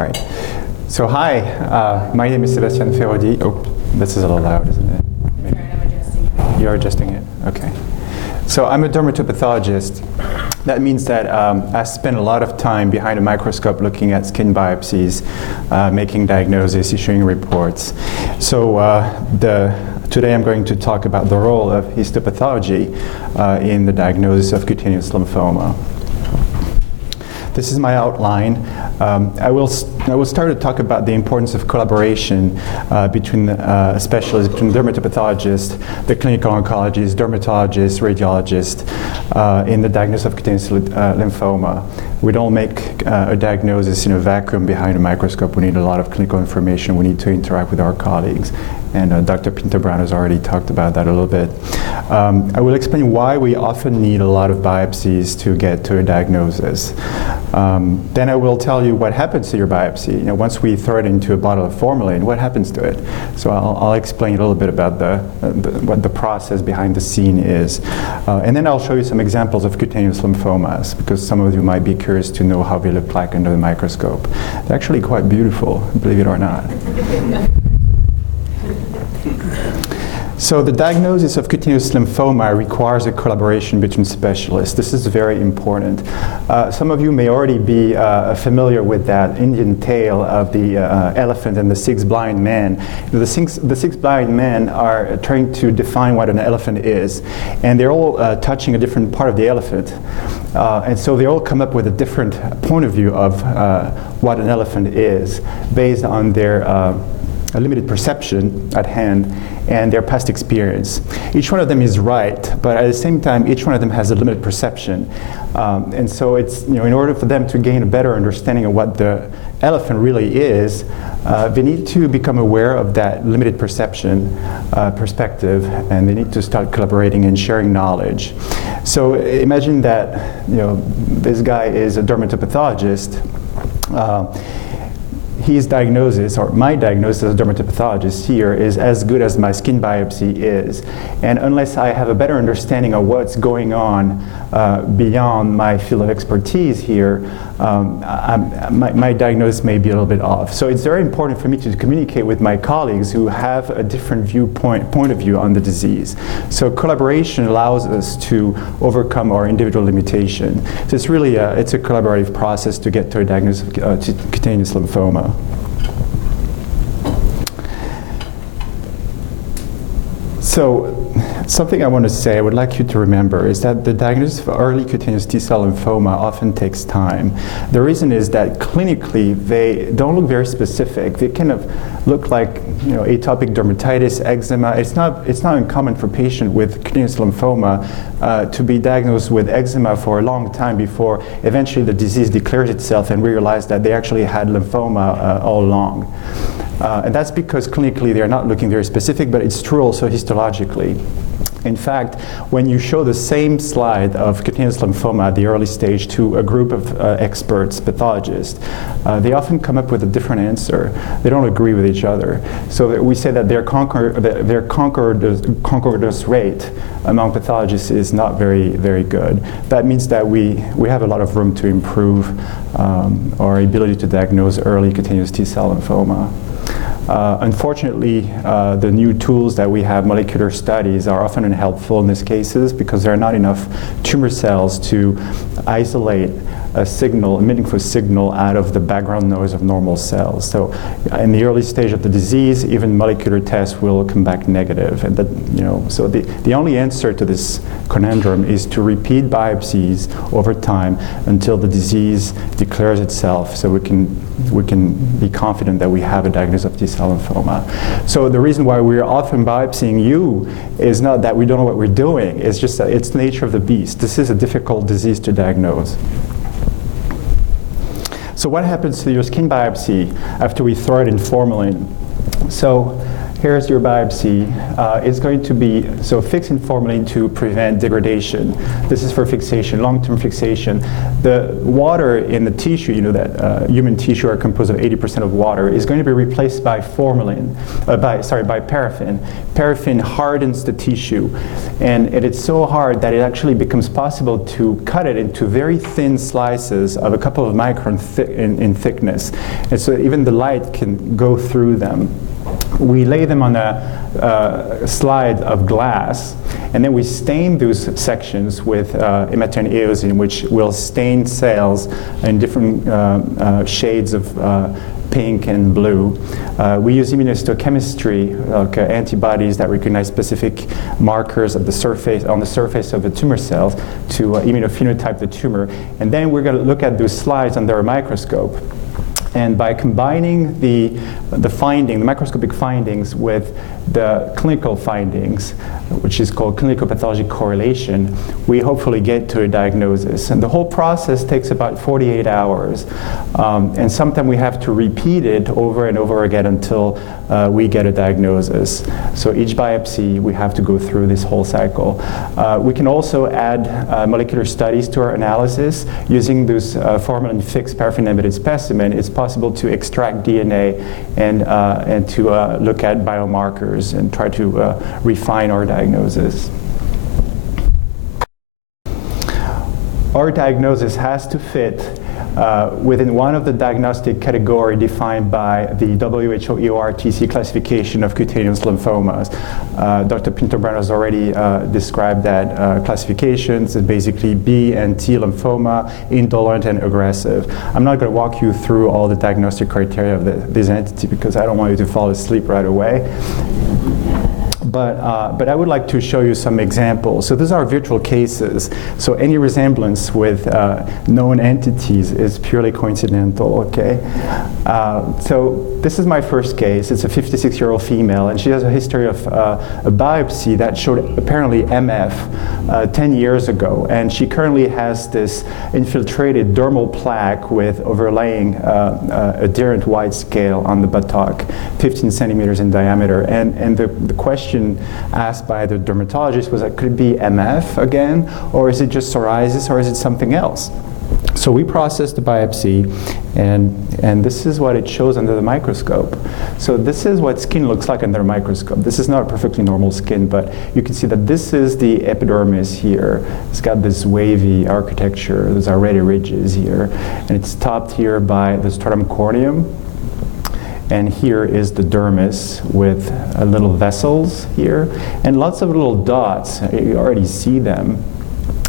All right. So hi, my name is Sébastien Ferrodi. Oh, this is a little loud, isn't it? That's right, I'm adjusting it. You're adjusting it? Okay. So I'm a dermatopathologist. That means that I spend a lot of time behind a microscope looking at skin biopsies, making diagnoses, issuing reports. So today I'm going to talk about the role of histopathology in the diagnosis of cutaneous lymphoma. This is my outline. I will start to talk about the importance of collaboration between specialists, between dermatopathologists, the clinical oncologists, dermatologists, radiologists in the diagnosis of cutaneous lymphoma. We don't make a diagnosis in a vacuum behind a microscope. We need a lot of clinical information. We need to interact with our colleagues. And Dr. Pinto-Brown has already talked about that a little bit. I will explain why we often need a lot of biopsies to get to a diagnosis. Then I will tell you what happens to your biopsy. You know, once we throw it into a bottle of formalin, what happens to it? So I'll explain a little bit about what the process behind the scene is. And then I'll show you some examples of cutaneous lymphomas, because some of you might be curious to know how they look like under the microscope. They're actually quite beautiful, believe it or not. So the diagnosis of cutaneous lymphoma requires a collaboration between specialists. This is very important. Some of you may already be familiar with that Indian tale of the elephant and the six blind men. The six blind men are trying to define what an elephant is, and they're all touching a different part of the elephant. And so they all come up with a different point of view of what an elephant is based on their a limited perception at hand and their past experience. Each one of them is right, but at the same time, each one of them has a limited perception. And so it's, you know, in order for them to gain a better understanding of what the elephant really is, they need to become aware of that limited perception perspective, and they need to start collaborating and sharing knowledge. So imagine that, you know, this guy is a dermatopathologist. His diagnosis, or my diagnosis as a dermatopathologist here, is as good as my skin biopsy is. And unless I have a better understanding of what's going on beyond my field of expertise here, my diagnosis may be a little bit off. So it's very important for me to communicate with my colleagues who have a different point of view on the disease. So collaboration allows us to overcome our individual limitation. So it's really it's a collaborative process to get to a diagnosis of cutaneous lymphoma. So something I want to say, I would like you to remember, is that the diagnosis of early cutaneous T-cell lymphoma often takes time. The reason is that clinically they don't look very specific. They kind of look like, you know, atopic dermatitis, eczema. It's not uncommon for patients with cutaneous lymphoma to be diagnosed with eczema for a long time before eventually the disease declares itself and we realize that they actually had lymphoma all along. And that's because clinically they're not looking very specific, but it's true also histologically. In fact, when you show the same slide of cutaneous lymphoma at the early stage to a group of experts, pathologists, they often come up with a different answer. They don't agree with each other. So we say that their concordance rate among pathologists is not very, very good. That means that we have a lot of room to improve our ability to diagnose early cutaneous T-cell lymphoma. Unfortunately, the new tools that we have, molecular studies, are often unhelpful in these cases because there are not enough tumor cells to isolate a signal, a meaningful signal, out of the background noise of normal cells. So in the early stage of the disease, even molecular tests will come back negative. And that, you know, so the only answer to this conundrum is to repeat biopsies over time until the disease declares itself, so we can be confident that we have a diagnosis of T-cell lymphoma. So the reason why we're often biopsying you is not that we don't know what we're doing, it's just that it's the nature of the beast. This is a difficult disease to diagnose. So what happens to your skin biopsy after we throw it in formalin? So Here's your biopsy. It's going to be fixed in formalin to prevent degradation. This is for fixation, long-term fixation. The water in the tissue, you know that human tissue are composed of 80% of water, is going to be replaced by by paraffin. Paraffin hardens the tissue, and it's so hard that it actually becomes possible to cut it into very thin slices of a couple of microns in thickness, and so even the light can go through them. We lay them on a slide of glass, and then we stain those sections with hematine eosin, which will stain cells in different shades of pink and blue. We use immunohistochemistry, like antibodies that recognize specific markers of the surface, on the surface of the tumor cells, to immunophenotype the tumor. And then we're going to look at those slides under a microscope. And by combining the microscopic findings with the clinical findings, which is called clinical pathology correlation, we hopefully get to a diagnosis. And the whole process takes about 48 hours. And sometimes we have to repeat it over and over again until we get a diagnosis. So each biopsy, we have to go through this whole cycle. We can also add molecular studies to our analysis. Using those formalin-fixed paraffin-embedded specimen, it's possible to extract DNA and to look at biomarkers and try to refine our diagnosis. Our diagnosis has to fit within one of the diagnostic category defined by the WHO EORTC classification of cutaneous lymphomas. Dr. Pinto-Brown has already described that classifications. It's basically B and T lymphoma, indolent and aggressive. I'm not going to walk you through all the diagnostic criteria of this entity because I don't want you to fall asleep right away. But I would like to show you some examples. So these are virtual cases. So any resemblance with known entities is purely coincidental, okay? So this is my first case. It's a 56-year-old female, and she has a history of a biopsy that showed apparently MF 10 years ago. And she currently has this infiltrated dermal plaque with overlaying adherent white scale on the buttock, 15 centimeters in diameter. And the question asked by the dermatologist was, could it be MF again, or is it just psoriasis, or is it something else? So we processed the biopsy, and this is what it shows under the microscope. So this is what skin looks like under a microscope. This is not perfectly normal skin, but you can see that this is the epidermis here. It's got this wavy architecture. Those are red ridges here, and it's topped here by the stratum corneum. And here is the dermis with little vessels here, and lots of little dots. You already see them.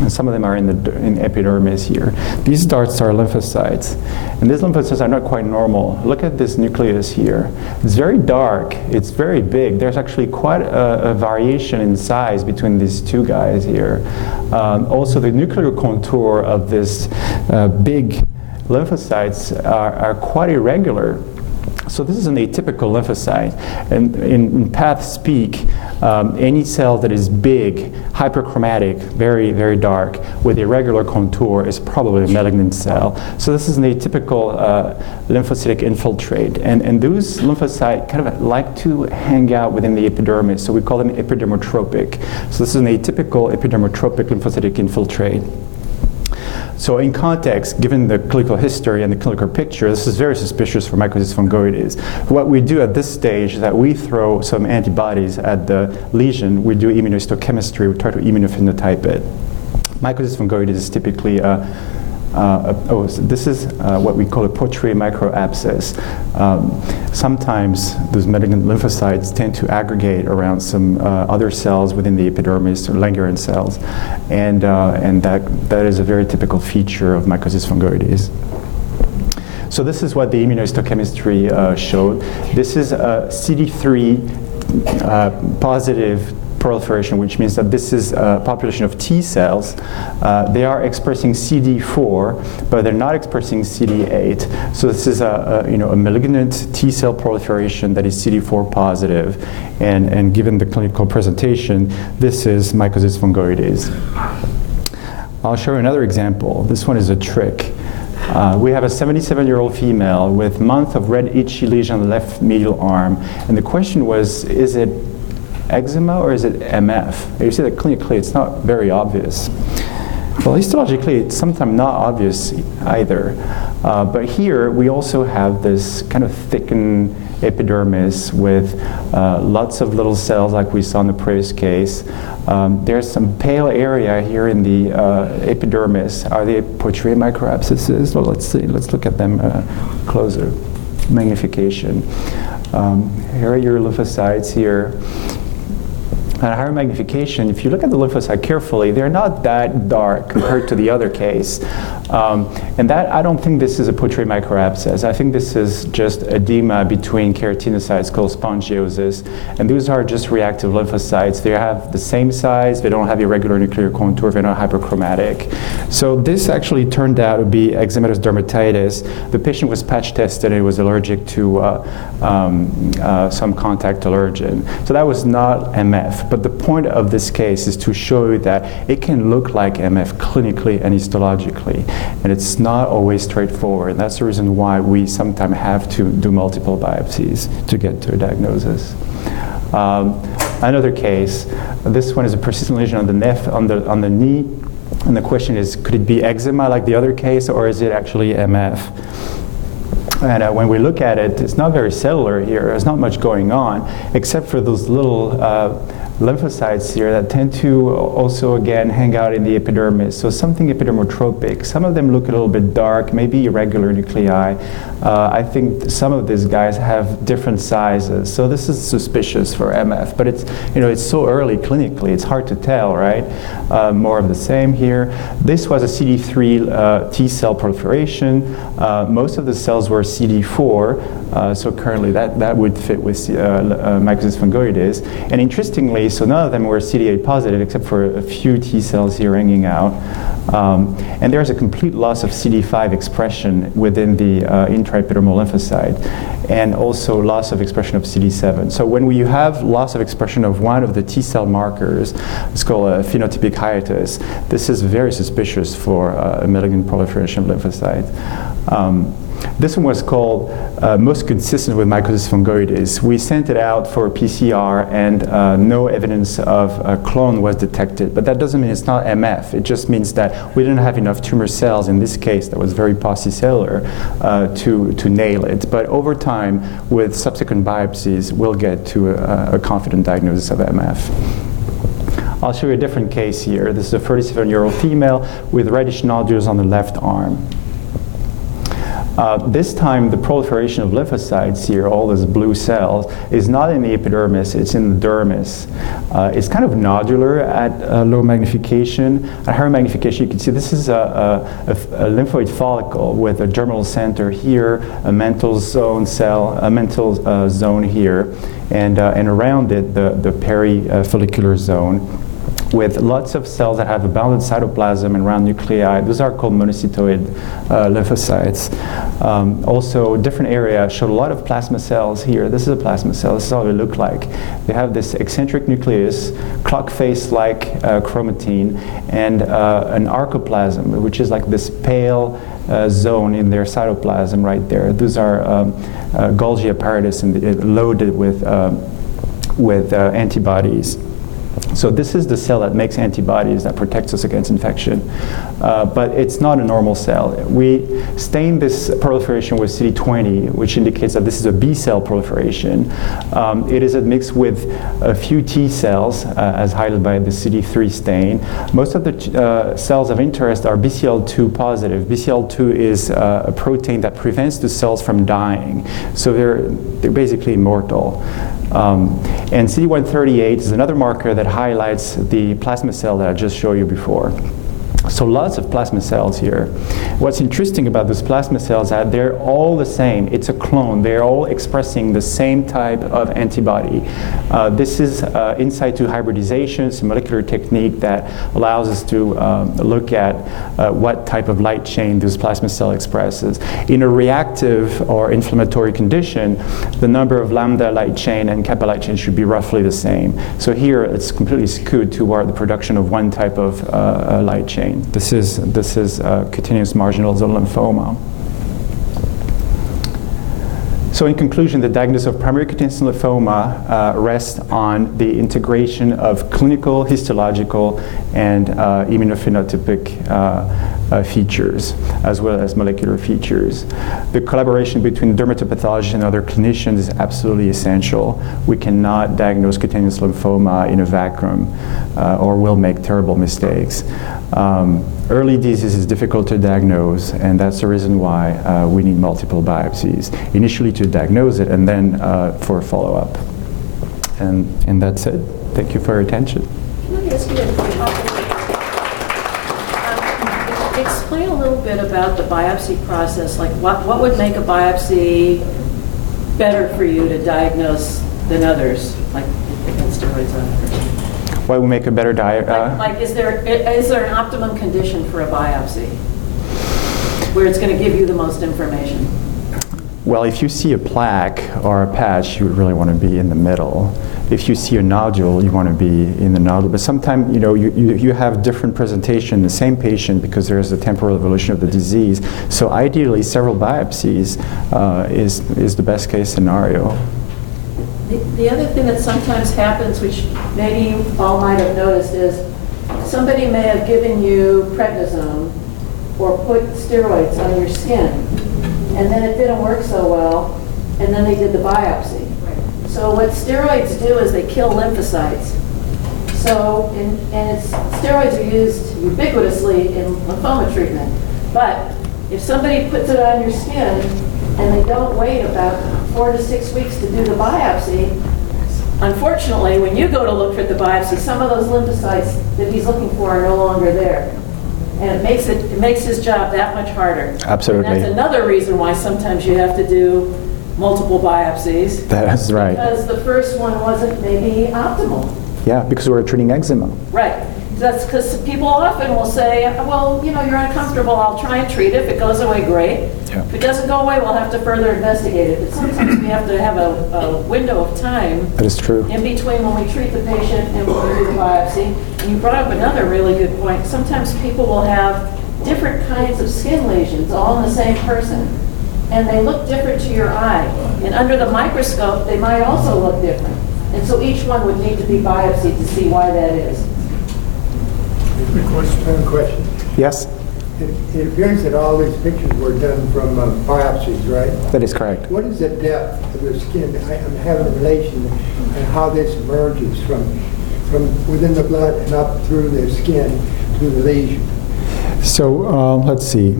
And some of them are in epidermis here. These dots are lymphocytes. And these lymphocytes are not quite normal. Look at this nucleus here. It's very dark. It's very big. There's actually quite a variation in size between these two guys here. Also, the nuclear contour of this big lymphocytes are quite irregular. So this is an atypical lymphocyte, and in path speak, any cell that is big, hyperchromatic, very, very dark, with irregular contour is probably a malignant cell. So this is an atypical lymphocytic infiltrate, and those lymphocytes kind of like to hang out within the epidermis, so we call them epidermotropic. So this is an atypical epidermotropic lymphocytic infiltrate. So in context, given the clinical history and the clinical picture, this is very suspicious for Mycosis fungoides. What we do at this stage is that we throw some antibodies at the lesion. We do immunohistochemistry. We try to immunophenotype it. Mycosis fungoides is typically this is what we call a Poitiers microabscess. Sometimes those malignant lymphocytes tend to aggregate around some other cells within the epidermis, or Langerhans cells, and that is a very typical feature of Mycosis fungoides. So this is what the immunohistochemistry showed. This is a CD3 positive proliferation, which means that this is a population of T cells. They are expressing CD4, but they're not expressing CD8. So this is a malignant T cell proliferation that is CD4 positive. And given the clinical presentation, this is Mycosis fungoides. I'll show you another example. This one is a trick. We have a 77-year-old female with month of red itchy lesion on the left medial arm. And the question was, is it eczema or is it MF? And you see that clinically it's not very obvious. Well, histologically it's sometimes not obvious either. But here we also have this kind of thickened epidermis with lots of little cells like we saw in the previous case. There's some pale area here in the epidermis. Are they portray microabscesses? Well, let's see. Let's look at them closer. Magnification. Here are your lymphocytes here. At higher magnification, if you look at the lymphocyte carefully, they're not that dark compared to the other case. And that, I don't think this is a portray microabscess. I think this is just edema between keratinocytes called spongiosis. And those are just reactive lymphocytes. They have the same size, they don't have irregular nuclear contour, they're not hyperchromatic. So this actually turned out to be eczematous dermatitis. The patient was patch tested and he was allergic to some contact allergen. So that was not MF. But the point of this case is to show you that it can look like MF clinically and histologically. And it's not always straightforward. That's the reason why we sometimes have to do multiple biopsies to get to a diagnosis. Another case, this one is a persistent lesion on the knee. And the question is, could it be eczema like the other case, or is it actually MF? And when we look at it, it's not very cellular here. There's not much going on, except for those little lymphocytes here that tend to also, again, hang out in the epidermis. So something epidermotropic. Some of them look a little bit dark, maybe irregular nuclei. I think some of these guys have different sizes. So this is suspicious for MF. But it's, it's so early clinically, it's hard to tell, right? More of the same here. This was a CD3 T cell proliferation. Most of the cells were CD4. So currently that would fit with Mycosis Fungoides. And interestingly, so none of them were CD8 positive except for a few T cells here hanging out. And there's a complete loss of CD5 expression within the intraepidermal lymphocyte, and also loss of expression of CD7. So when you have loss of expression of one of the T cell markers, it's called a phenotypic hiatus. This is very suspicious for a malignant proliferation of lymphocytes. This one was called most consistent with Mycosis Fungoides. We sent it out for PCR and no evidence of a clone was detected. But that doesn't mean it's not MF. It just means that we didn't have enough tumor cells in this case that was very paucicellular to nail it. But over time, with subsequent biopsies, we'll get to a confident diagnosis of MF. I'll show you a different case here. This is a 37-year-old female with reddish nodules on the left arm. This time, the proliferation of lymphocytes here, all those blue cells, is not in the epidermis, it's in the dermis. It's kind of nodular at low magnification. At higher magnification, you can see this is a lymphoid follicle with a germinal center here, a mental zone cell, a mental zone here, and around it, the perifollicular zone, with lots of cells that have abounded cytoplasm and round nuclei. Those are called monocytoid lymphocytes. Also, different areas show a lot of plasma cells here. This is a plasma cell. This is how they look like. They have this eccentric nucleus, clock face-like chromatin, and an archoplasm, which is like this pale zone in their cytoplasm right there. Those are Golgi apparatus and loaded with antibodies. So this is the cell that makes antibodies that protects us against infection. But it's not a normal cell. We stain this proliferation with CD20, which indicates that this is a B cell proliferation. It is mixed with a few T cells, as highlighted by the CD3 stain. Most of the cells of interest are BCL2 positive. BCL2 is a protein that prevents the cells from dying. So they're basically immortal. And CD138 is another marker that highlights the plasma cell that I just showed you before. So lots of plasma cells here. What's interesting about those plasma cells is that they're all the same. It's a clone. They're all expressing the same type of antibody. This is in situ hybridization. It's a molecular technique that allows us to look at what type of light chain this plasma cell expresses. In a reactive or inflammatory condition, the number of lambda light chain and kappa light chain should be roughly the same. So here it's completely skewed toward the production of one type of light chain. This is cutaneous marginal zone lymphoma. So in conclusion, the diagnosis of primary cutaneous lymphoma rests on the integration of clinical, histological, and immunophenotypic features, as well as molecular features. The collaboration between dermatopathologists and other clinicians is absolutely essential. We cannot diagnose cutaneous lymphoma in a vacuum, or we'll make terrible mistakes. Early disease is difficult to diagnose, and that's the reason why we need multiple biopsies, initially to diagnose it and then for follow-up. And that's it. Thank you for your attention. Can I ask you explain a little bit about the biopsy process? Like what would make a biopsy better for you to diagnose than others, like steroids on it? Why we make a better diet? Is there an optimum condition for a biopsy where it's going to give you the most information? Well, if you see a plaque or a patch, you would really want to be in the middle. If you see a nodule, you want to be in the nodule. But sometimes, you have different presentation in the same patient because there's a temporal evolution of the disease. So ideally, several biopsies is the best case scenario. The other thing that sometimes happens, which maybe you all might have noticed, is somebody may have given you prednisone or put steroids on your skin, and then it didn't work so well, and then they did the biopsy. So what steroids do is they kill lymphocytes. So, steroids are used ubiquitously in lymphoma treatment. But if somebody puts it on your skin and they don't wait about 4 to 6 weeks to do the biopsy, unfortunately, when you go to look for the biopsy, some of those lymphocytes that he's looking for are no longer there. And it makes his job that much harder. Absolutely. And that's another reason why sometimes you have to do multiple biopsies. That's right. Because the first one wasn't maybe optimal. Yeah, because we're treating eczema. Right. That's because people often will say, well, you're uncomfortable, I'll try and treat it. If it goes away, great. Yeah. If it doesn't go away, we'll have to further investigate it. But sometimes we have to have a window of time. That is true. In between when we treat the patient and when we do the biopsy. And you brought up another really good point. Sometimes people will have different kinds of skin lesions all in the same person. And they look different to your eye. And under the microscope, they might also look different. And so each one would need to be biopsied to see why that is. Question. Yes? It appears that all these pictures were done from biopsies, right? That is correct. What is the depth of the skin? I'm having a relation and how this emerges from within the blood and up through the skin to the lesion. So let's see.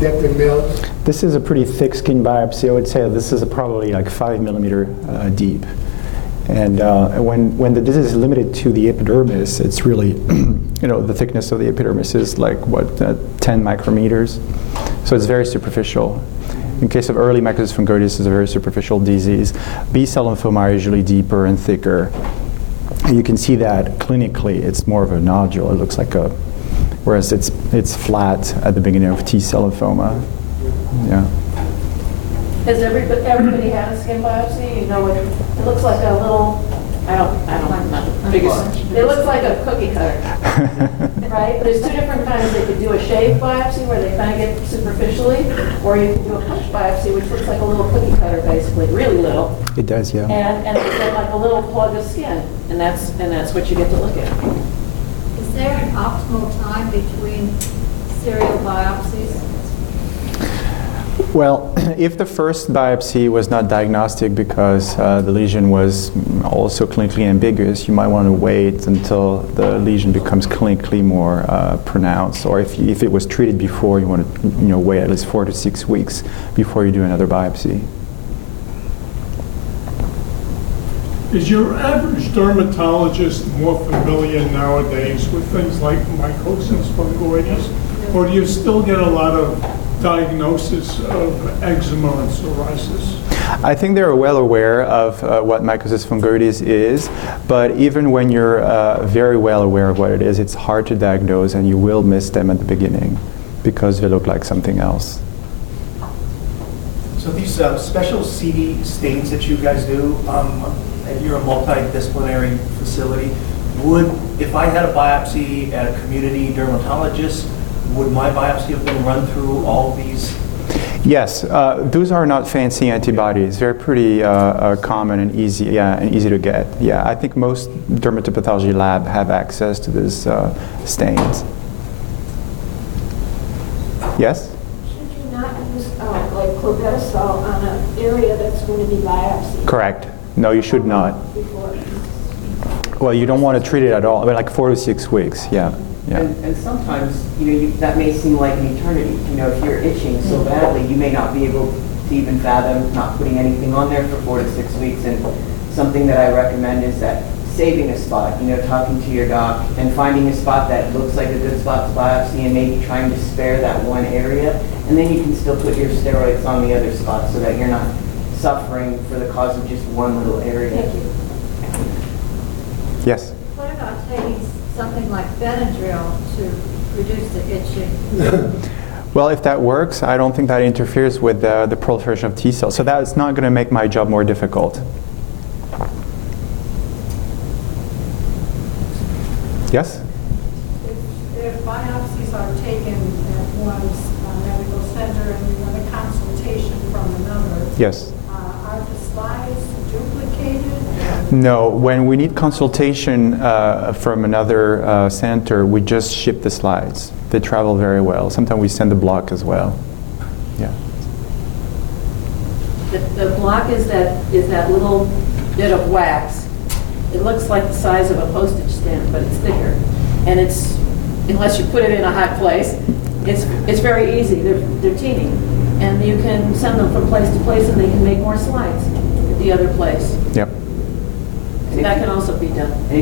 Depth in mils? This is a pretty thick skin biopsy. I would say this is probably like 5 millimeter deep. And when the disease is limited to the epidermis, it's really, the thickness of the epidermis is like, 10 micrometers. So it's very superficial. In case of early Mycosis Fungoides, it's a very superficial disease. B-cell lymphoma are usually deeper and thicker. And you can see that clinically, it's more of a nodule. It looks like whereas it's flat at the beginning of T-cell lymphoma. Yeah. Has everybody had a skin biopsy? It looks like a little, I don't know, it looks like a cookie cutter, right? There's two different kinds. They could do a shave biopsy where they kind of get superficially, or you can do a punch biopsy, which looks like a little cookie cutter, basically, really little. It does, yeah. And it's like a little plug of skin, and that's what you get to look at. Is there an optimal time between serial biopsies? Well, if the first biopsy was not diagnostic because the lesion was also clinically ambiguous, you might want to wait until the lesion becomes clinically more pronounced. Or if it was treated before, you want to wait at least 4 to 6 weeks before you do another biopsy. Is your average dermatologist more familiar nowadays with things like Mycosis Fungoides, or do you still get a lot of diagnosis of eczema and psoriasis? I think they're well aware of what Mycosis Fungoides is, but even when you're very well aware of what it is, it's hard to diagnose and you will miss them at the beginning because they look like something else. So these special CD stains that you guys do, and you're a multidisciplinary facility, If I had a biopsy at a community dermatologist, would my biopsy have been run through all of these? Yes, those are not fancy antibodies. They're pretty common and easy, and easy to get. Yeah, I think most dermatopathology lab have access to these stains. Yes? Should you not use like clobetasol on an area that's going to be biopsied? Correct. No, you should not. Before. Well, you don't want to treat it at all. I mean, like 4 to 6 weeks. Yeah. Yeah. And sometimes, that may seem like an eternity. If you're itching so badly, you may not be able to even fathom not putting anything on there for 4 to 6 weeks. And something that I recommend is that saving a spot, talking to your doc and finding a spot that looks like a good spot to biopsy and maybe trying to spare that one area. And then you can still put your steroids on the other spot so that you're not suffering for the cause of just one little area. Thank you. Yes? What about taking something like Benadryl to reduce the itching? Well, if that works, I don't think that interferes with the proliferation of T cells. So that's not going to make my job more difficult. Yes? If biopsies are taken at one's medical center and you want a consultation from another, Yes. Are the slides duplicated? No, when we need consultation from another center, we just ship the slides. They travel very well. Sometimes we send the block as well. Yeah. The block is that little bit of wax. It looks like the size of a postage stamp, but it's thicker. And it's, unless you put it in a hot place, it's very easy. They're teeny. And you can send them from place to place and they can make more slides at the other place. Yep. So that can also be done. And